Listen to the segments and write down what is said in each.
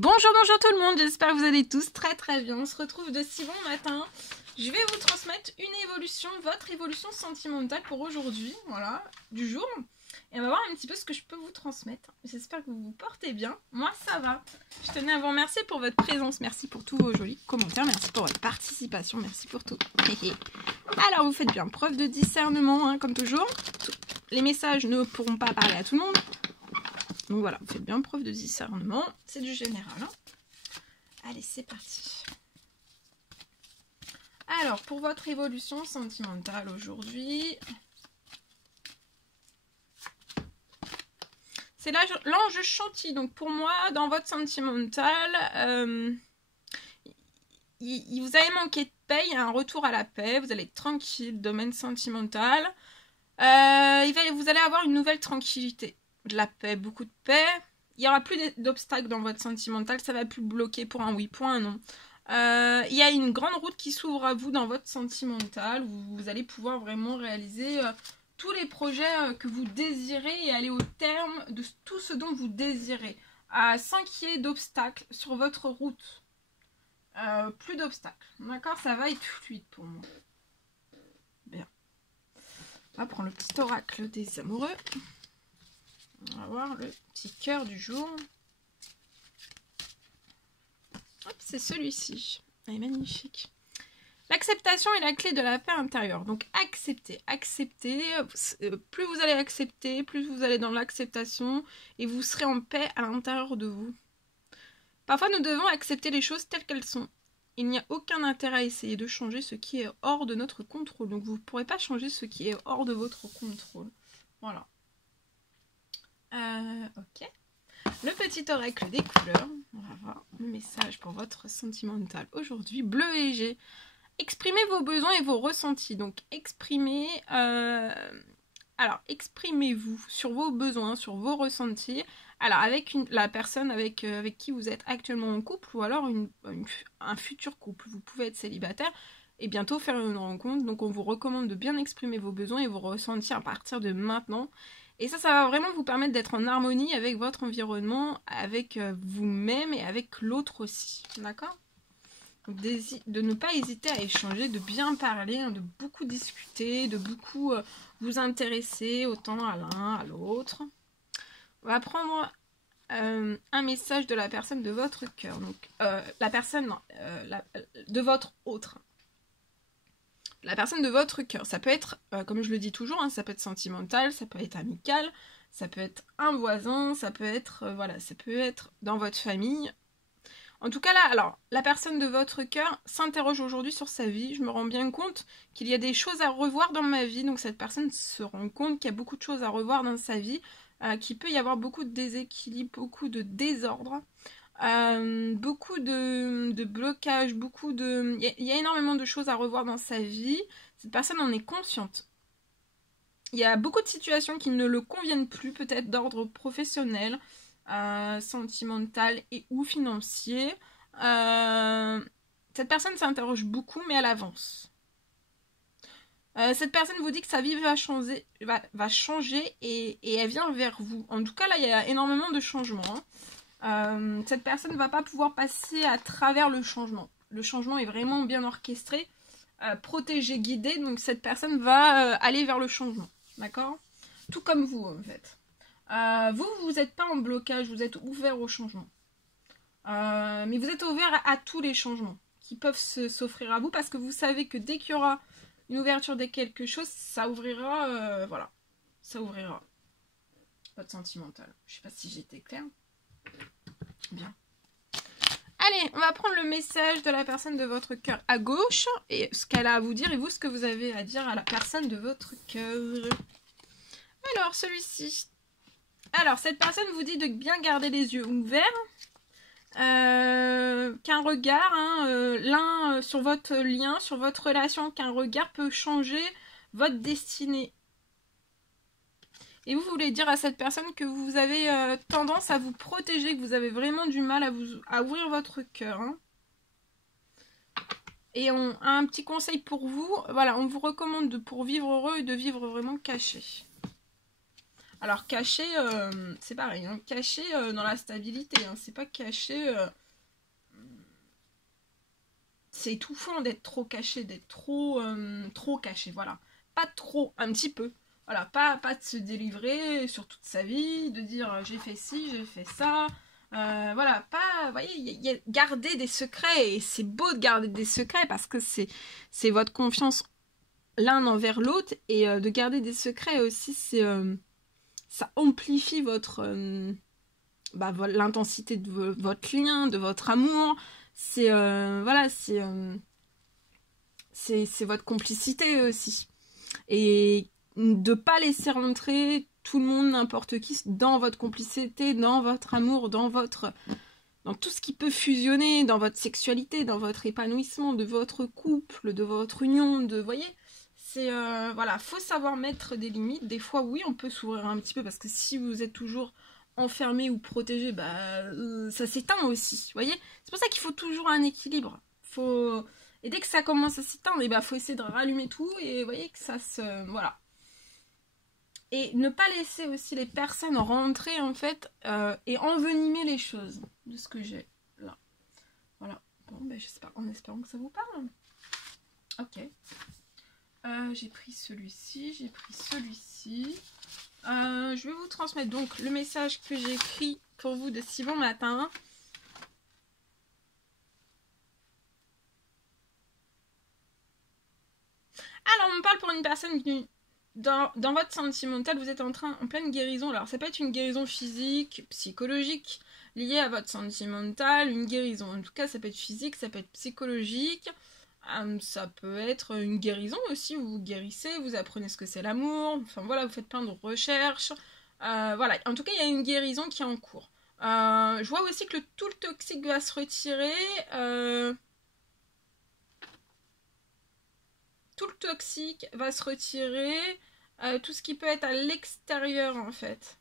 Bonjour, bonjour tout le monde, j'espère que vous allez tous très bien. On se retrouve de si bon matin. Je vais vous transmettre une évolution, votre évolution sentimentale pour aujourd'hui, voilà, du jour. Et on va voir un petit peu ce que je peux vous transmettre. J'espère que vous vous portez bien. Moi, ça va. Je tenais à vous remercier pour votre présence. Merci pour tous vos jolis commentaires. Merci pour votre participation. Merci pour tout. Alors, vous faites bien preuve de discernement, hein, comme toujours. Les messages ne pourront pas parler à tout le monde. Donc voilà, vous faites bien preuve de discernement. C'est du général. Hein. Allez, c'est parti. Alors, pour votre évolution sentimentale aujourd'hui, c'est l'ange Chantilly. Donc pour moi, dans votre sentimental, vous avez manqué de paix, il y a un retour à la paix, vous allez être tranquille, domaine sentimental. Vous allez avoir une nouvelle tranquillité, de la paix, beaucoup de paix. Il n'y aura plus d'obstacles dans votre sentimental, ça va plus bloquer pour un oui, pour un non. Il y a une grande route qui s'ouvre à vous dans votre sentimental, où vous allez pouvoir vraiment réaliser tous les projets que vous désirez et aller au terme de tout ce dont vous désirez. Sans qu'il y ait d'obstacles sur votre route. Plus d'obstacles. D'accord, ça va être fluide pour moi. Bien. On va prendre le petit oracle des amoureux. On va voir le petit cœur du jour. Hop, c'est celui-ci. Il est magnifique. L'acceptation est la clé de la paix intérieure. Donc acceptez, acceptez. Plus vous allez accepter, plus vous allez dans l'acceptation et vous serez en paix à l'intérieur de vous. Parfois, nous devons accepter les choses telles qu'elles sont. Il n'y a aucun intérêt à essayer de changer ce qui est hors de notre contrôle. Donc vous ne pourrez pas changer ce qui est hors de votre contrôle. Voilà. Ok. Le petit oracle des couleurs. On va voir le message pour votre sentimental aujourd'hui. Bleu léger. Exprimez vos besoins et vos ressentis. Donc exprimez... Alors, exprimez-vous sur vos besoins, sur vos ressentis. Alors, avec la personne avec qui vous êtes actuellement en couple ou alors un futur couple. Vous pouvez être célibataire et bientôt faire une rencontre. Donc, on vous recommande de bien exprimer vos besoins et vos ressentis à partir de maintenant. Et ça va vraiment vous permettre d'être en harmonie avec votre environnement, avec vous-même et avec l'autre aussi. D'accord ? De ne pas hésiter à échanger, de bien parler, hein, de beaucoup discuter, de beaucoup vous intéresser autant à l'un, à l'autre. On va prendre un message de la personne de votre cœur. Donc, la personne, non, de votre autre. La personne de votre cœur. Ça peut être, comme je le dis toujours, hein, ça peut être sentimental, ça peut être amical, ça peut être un voisin, ça peut être, voilà, ça peut être dans votre famille. En tout cas là, alors, la personne de votre cœur s'interroge aujourd'hui sur sa vie. Je me rends bien compte qu'il y a des choses à revoir dans ma vie. Donc cette personne se rend compte qu'il y a beaucoup de choses à revoir dans sa vie. Qu'il peut y avoir beaucoup de déséquilibre, beaucoup de désordre. Beaucoup de blocages, il y a énormément de choses à revoir dans sa vie. Cette personne en est consciente. Il y a beaucoup de situations qui ne le conviennent plus, peut-être d'ordre professionnel, sentimental et ou financier. Cette personne s'interroge beaucoup, mais elle avance. Cette personne vous dit que sa vie va changer et elle vient vers vous. En tout cas, là, il y a énormément de changements. Hein. Cette personne ne va pas pouvoir passer à travers le changement. Le changement est vraiment bien orchestré, protégé, guidé. Donc, cette personne va aller vers le changement. D'accord ? Tout comme vous, en fait. Vous n'êtes pas en blocage, vous êtes ouvert au changement. Mais vous êtes ouvert à tous les changements qui peuvent s'offrir à vous parce que vous savez que dès qu'il y aura une ouverture de quelque chose, ça ouvrira, voilà, ça ouvrira votre sentimental. Je sais pas si j'étais claire. Bien. Allez, on va prendre le message de la personne de votre cœur à gauche et ce qu'elle a à vous dire et vous ce que vous avez à dire à la personne de votre cœur. Alors, celui-ci. Alors, cette personne vous dit de bien garder les yeux ouverts, qu'un regard, hein, l'un sur votre lien, sur votre relation, qu'un regard peut changer votre destinée. Et vous voulez dire à cette personne que vous avez tendance à vous protéger, que vous avez vraiment du mal à ouvrir votre cœur. Hein. Et on a un petit conseil pour vous. Voilà, on vous recommande pour vivre heureux et de vivre vraiment caché. Alors caché, c'est pareil, hein, caché dans la stabilité, hein, c'est pas caché... c'est étouffant d'être trop caché, d'être trop caché, voilà. Pas trop, un petit peu. Voilà, pas de se délivrer sur toute sa vie, de dire j'ai fait ci, j'ai fait ça. Voilà, pas, vous voyez, garder des secrets, et c'est beau de garder des secrets parce que c'est votre confiance l'un envers l'autre, et de garder des secrets aussi, ça amplifie l'intensité de votre lien, de votre amour. C'est voilà, c'est votre complicité aussi. Et de pas laisser rentrer tout le monde, n'importe qui, dans votre complicité, dans votre amour, dans tout ce qui peut fusionner, dans votre sexualité, dans votre épanouissement, de votre couple, de votre union, vous voyez, c'est voilà, faut savoir mettre des limites. Des fois, oui, on peut s'ouvrir un petit peu, parce que si vous êtes toujours enfermé ou protégé, ça s'éteint aussi, vous voyez. C'est pour ça qu'il faut toujours un équilibre. Et dès que ça commence à s'éteindre, faut essayer de rallumer tout, et vous voyez que ça se... Voilà. Et ne pas laisser aussi les personnes rentrer, en fait, et envenimer les choses, de ce que j'ai là. Voilà. Bon, j'espère, en espérant que ça vous parle. Ok. J'ai pris celui-ci, j'ai pris celui-ci. Je vais vous transmettre donc le message que j'ai écrit pour vous de si bon matin. Alors, on me parle pour une personne qui... Dans votre sentimental, vous êtes en pleine guérison. Alors, ça peut être une guérison physique, psychologique, liée à votre sentimental, une guérison. En tout cas, ça peut être physique, ça peut être psychologique. Ça peut être une guérison aussi, où vous guérissez, vous apprenez ce que c'est l'amour. Enfin, voilà, vous faites plein de recherches. Voilà, en tout cas, il y a une guérison qui est en cours. Je vois aussi que tout le toxique va se retirer. Tout le toxique va se retirer. Tout ce qui peut être à l'extérieur, en fait.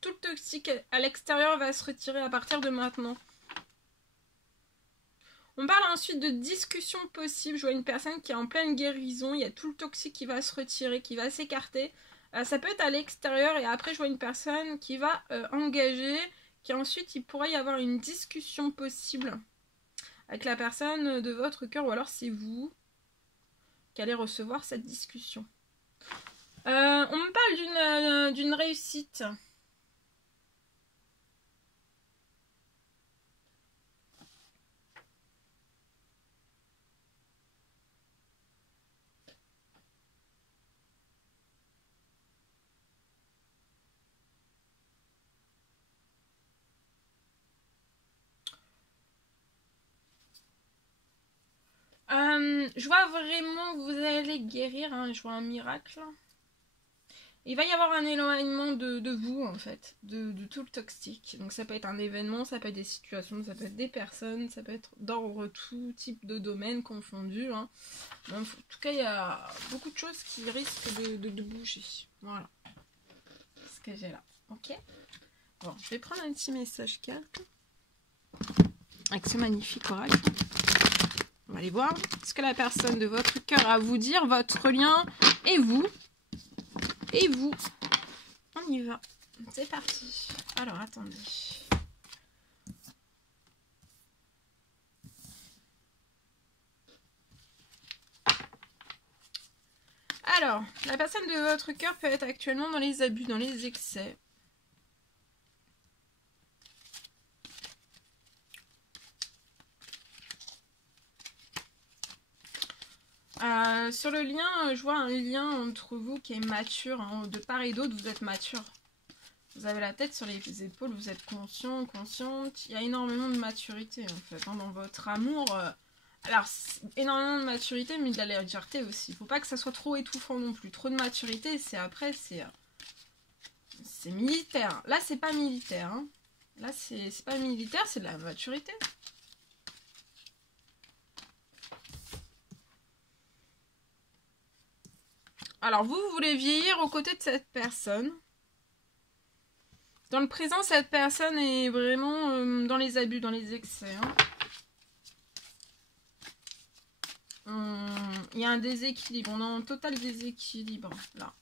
Tout le toxique à l'extérieur va se retirer à partir de maintenant. On parle ensuite de discussion possible. Je vois une personne qui est en pleine guérison. Il y a tout le toxique qui va se retirer, qui va s'écarter. Ça peut être à l'extérieur. Et après, je vois une personne qui va engager. Qui ensuite, il pourrait y avoir une discussion possible avec la personne de votre cœur. Ou alors, c'est vous qui allez recevoir cette discussion. On me parle d'une réussite. Je vois vraiment que vous allez guérir, hein, je vois un miracle. Il va y avoir un éloignement de vous, en fait, de tout le toxique. Donc ça peut être un événement, ça peut être des situations, ça peut être des personnes, ça peut être dans tout type de domaine confondu. Hein. En tout cas, il y a beaucoup de choses qui risquent de bouger. Voilà. C'est ce que j'ai là. Ok. Bon, je vais prendre un petit message carte avec ce magnifique oracle. On va aller voir ce que la personne de votre cœur a à vous dire, votre lien et vous. Et vous. On y va. C'est parti. Alors, attendez. Alors, la personne de votre cœur peut être actuellement dans les abus, dans les excès. Sur le lien, je vois un lien entre vous qui est mature. Hein. De part et d'autre, vous êtes mature. Vous avez la tête sur les épaules, vous êtes conscient, consciente. Il y a énormément de maturité, en fait, hein, dans votre amour. Alors, énormément de maturité, mais de la légèreté aussi. Il ne faut pas que ça soit trop étouffant non plus. Trop de maturité, c'est militaire. Là, c'est pas militaire. Hein. Là, c'est pas militaire, c'est de la maturité. Alors, vous voulez vieillir aux côtés de cette personne. Dans le présent, cette personne est vraiment dans les abus, dans les excès. Hein. Il y a un déséquilibre. On est en total déséquilibre, là.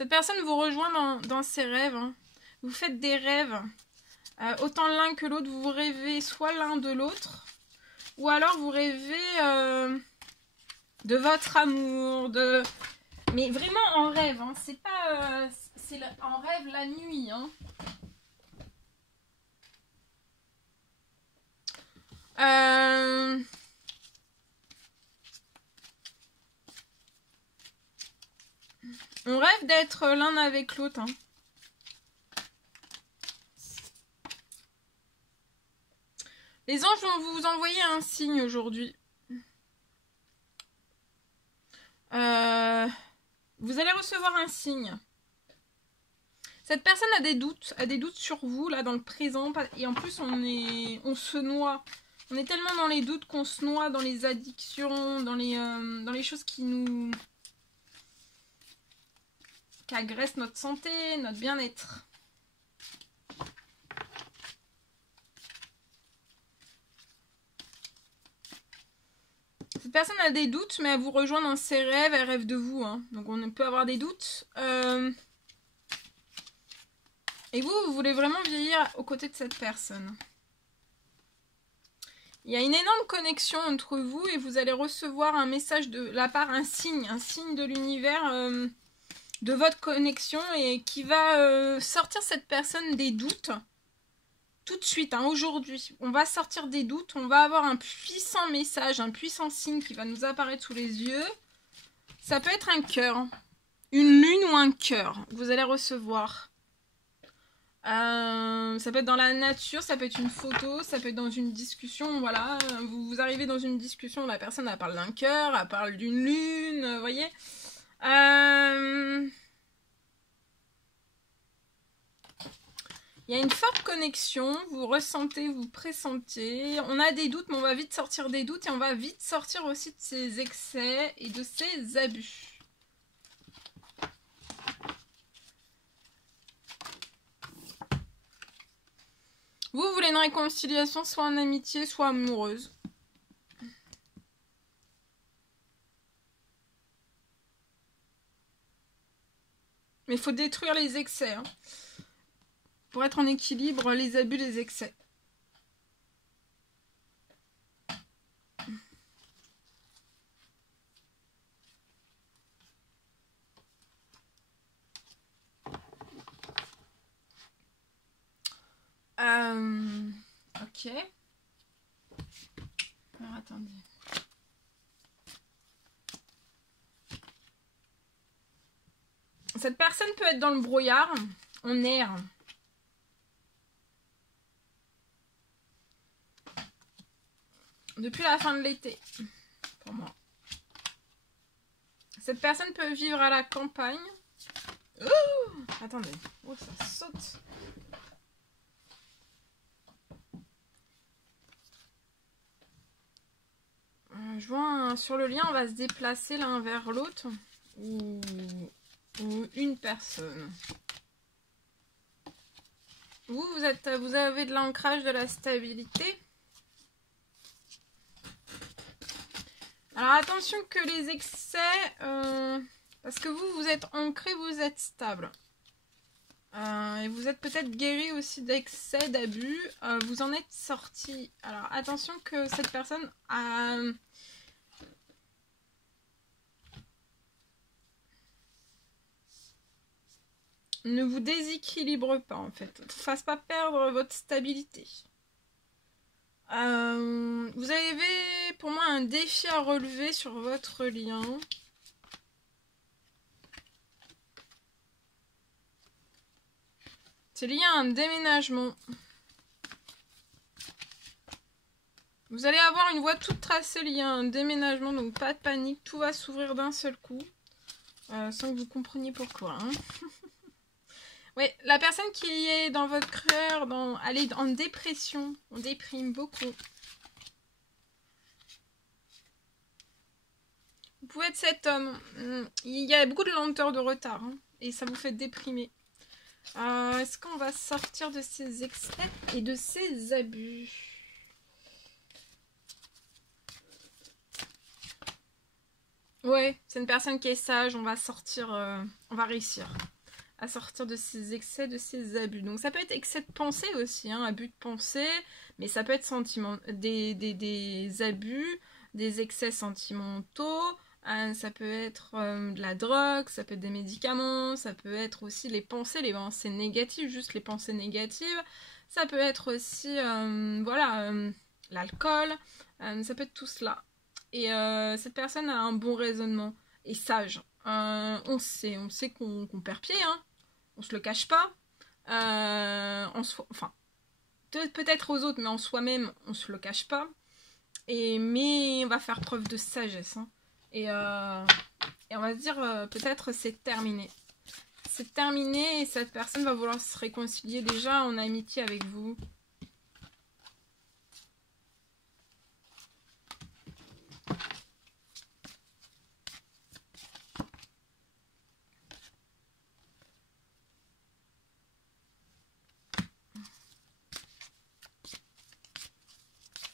Cette personne vous rejoint dans ses rêves. Hein. Vous faites des rêves. Autant l'un que l'autre, vous rêvez soit l'un de l'autre. Ou alors vous rêvez de votre amour. Mais vraiment en rêve. Hein. C'est pas... c'est en rêve la nuit. Hein. On rêve d'être l'un avec l'autre. Hein. Les anges vont vous envoyer un signe aujourd'hui. Vous allez recevoir un signe. Cette personne a des doutes sur vous, là, dans le présent. Et en plus, on se noie. On est tellement dans les doutes qu'on se noie dans les addictions, dans les choses qui agressent notre santé, notre bien-être. Cette personne a des doutes, mais elle vous rejoint dans ses rêves, elle rêve de vous. Hein. Donc on peut avoir des doutes. Et vous voulez vraiment vieillir aux côtés de cette personne. Il y a une énorme connexion entre vous et vous allez recevoir un message de la part, un signe de l'univers de votre connexion et qui va sortir cette personne des doutes. Tout de suite, hein, aujourd'hui, on va sortir des doutes, on va avoir un puissant message, un puissant signe qui va nous apparaître sous les yeux. Ça peut être un cœur, une lune ou un cœur, vous allez recevoir. Ça peut être dans la nature, ça peut être une photo, ça peut être dans une discussion, voilà. Vous arrivez dans une discussion, la personne elle parle d'un cœur, elle parle d'une lune, vous voyez. Il y a une forte connexion, vous ressentez, vous pressentez. On a des doutes, mais on va vite sortir des doutes et on va vite sortir aussi de ces excès et de ces abus. Vous voulez une réconciliation, soit en amitié, soit amoureuse. Mais il faut détruire les excès. Hein. Pour être en équilibre, les abus, les excès. Ok. Alors, attendez. Cette personne peut être dans le brouillard, en air. Depuis la fin de l'été, pour moi. Cette personne peut vivre à la campagne. Attendez, oh, ça saute. Je vois sur le lien, on va se déplacer l'un vers l'autre. Ou une personne. Vous avez de l'ancrage, de la stabilité. Alors attention que les excès, parce que vous êtes ancré, vous êtes stable. Et vous êtes peut-être guéri aussi d'excès, d'abus. Vous en êtes sorti. Alors attention que cette personne ne vous déséquilibre pas en fait. Ne fasse pas perdre votre stabilité. Vous avez pour moi un défi à relever sur votre lien. C'est lié à un déménagement. Vous allez avoir une voie toute tracée liée à un déménagement, donc pas de panique, tout va s'ouvrir d'un seul coup. Sans que vous compreniez pourquoi. Hein. Oui, la personne qui est dans votre cœur, elle est en dépression, on déprime beaucoup. Vous pouvez être cet homme. Il y a beaucoup de lenteur, de retard, hein, et ça vous fait déprimer. Est-ce qu'on va sortir de ces excès et de ces abus? Ouais, c'est une personne qui est sage, on va sortir, on va réussir à sortir de ses excès, de ses abus. Donc ça peut être excès de pensée aussi, hein, abus de pensée, mais ça peut être des abus, des excès sentimentaux, ça peut être de la drogue, ça peut être des médicaments, ça peut être aussi les pensées négatives, juste les pensées négatives, ça peut être aussi, voilà, l'alcool, ça peut être tout cela. Et cette personne a un bon raisonnement, et sage. On sait qu'on perd pied, hein, on se le cache pas. Enfin, peut-être aux autres, mais en soi-même, on se le cache pas. Mais on va faire preuve de sagesse. Hein. Et on va se dire, peut-être c'est terminé. C'est terminé et cette personne va vouloir se réconcilier déjà en amitié avec vous.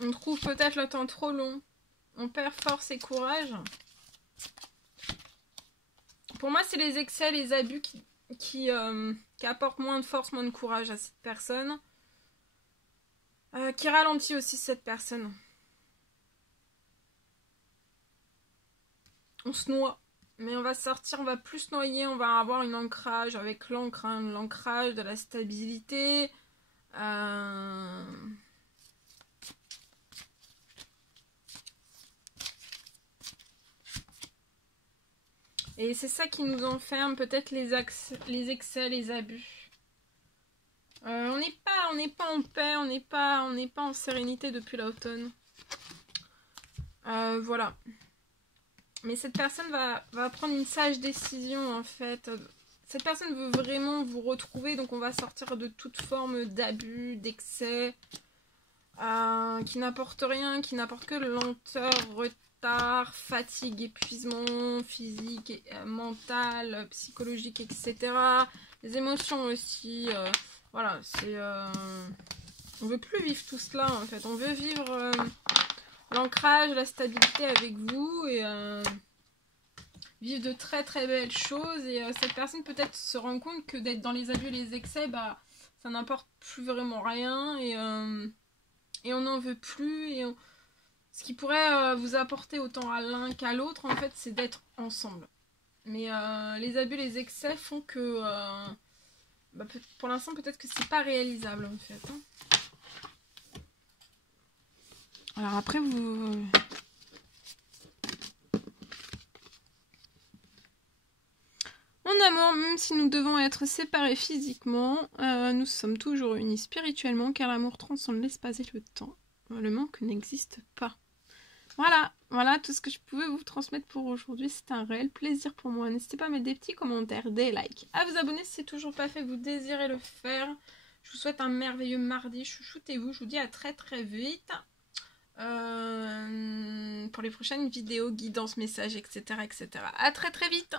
On trouve peut-être le temps trop long. On perd force et courage. Pour moi, c'est les excès, les abus qui apportent moins de force, moins de courage à cette personne. Qui ralentit aussi cette personne. On se noie. Mais on va sortir, on va plus se noyer, on va avoir un ancrage avec l'encre, hein, l'ancrage, de la stabilité. Et c'est ça qui nous enferme, peut-être les excès, les abus. On n'est pas en paix, on n'est pas en sérénité depuis l'automne. Voilà. Mais cette personne va prendre une sage décision en fait. Cette personne veut vraiment vous retrouver, donc on va sortir de toute forme d'abus, d'excès, qui n'apporte rien, qui n'apporte que lenteur, retard, fatigue, épuisement physique, mental, psychologique, etc. Les émotions aussi. Voilà, c'est... on veut plus vivre tout cela en fait. On veut vivre l'ancrage, la stabilité avec vous et vivre de très très belles choses. Et cette personne peut-être se rend compte que d'être dans les abus et les excès, bah, ça n'apporte plus vraiment rien et on n'en veut plus. Ce qui pourrait vous apporter autant à l'un qu'à l'autre, en fait, c'est d'être ensemble. Mais les abus, les excès font que... bah, pour l'instant, peut-être que c'est pas réalisable, en fait. Hein. Alors après, vous... En amour, même si nous devons être séparés physiquement, nous sommes toujours unis spirituellement, car l'amour transcende l'espace et le temps. Le manque n'existe pas. Voilà tout ce que je pouvais vous transmettre pour aujourd'hui. C'était un réel plaisir pour moi. N'hésitez pas à mettre des petits commentaires, des likes, à vous abonner si c'est toujours pas fait, vous désirez le faire. Je vous souhaite un merveilleux mardi. Chouchoutez-vous. Je vous dis à très très vite pour les prochaines vidéos, guidances, messages, etc. etc. À très très vite.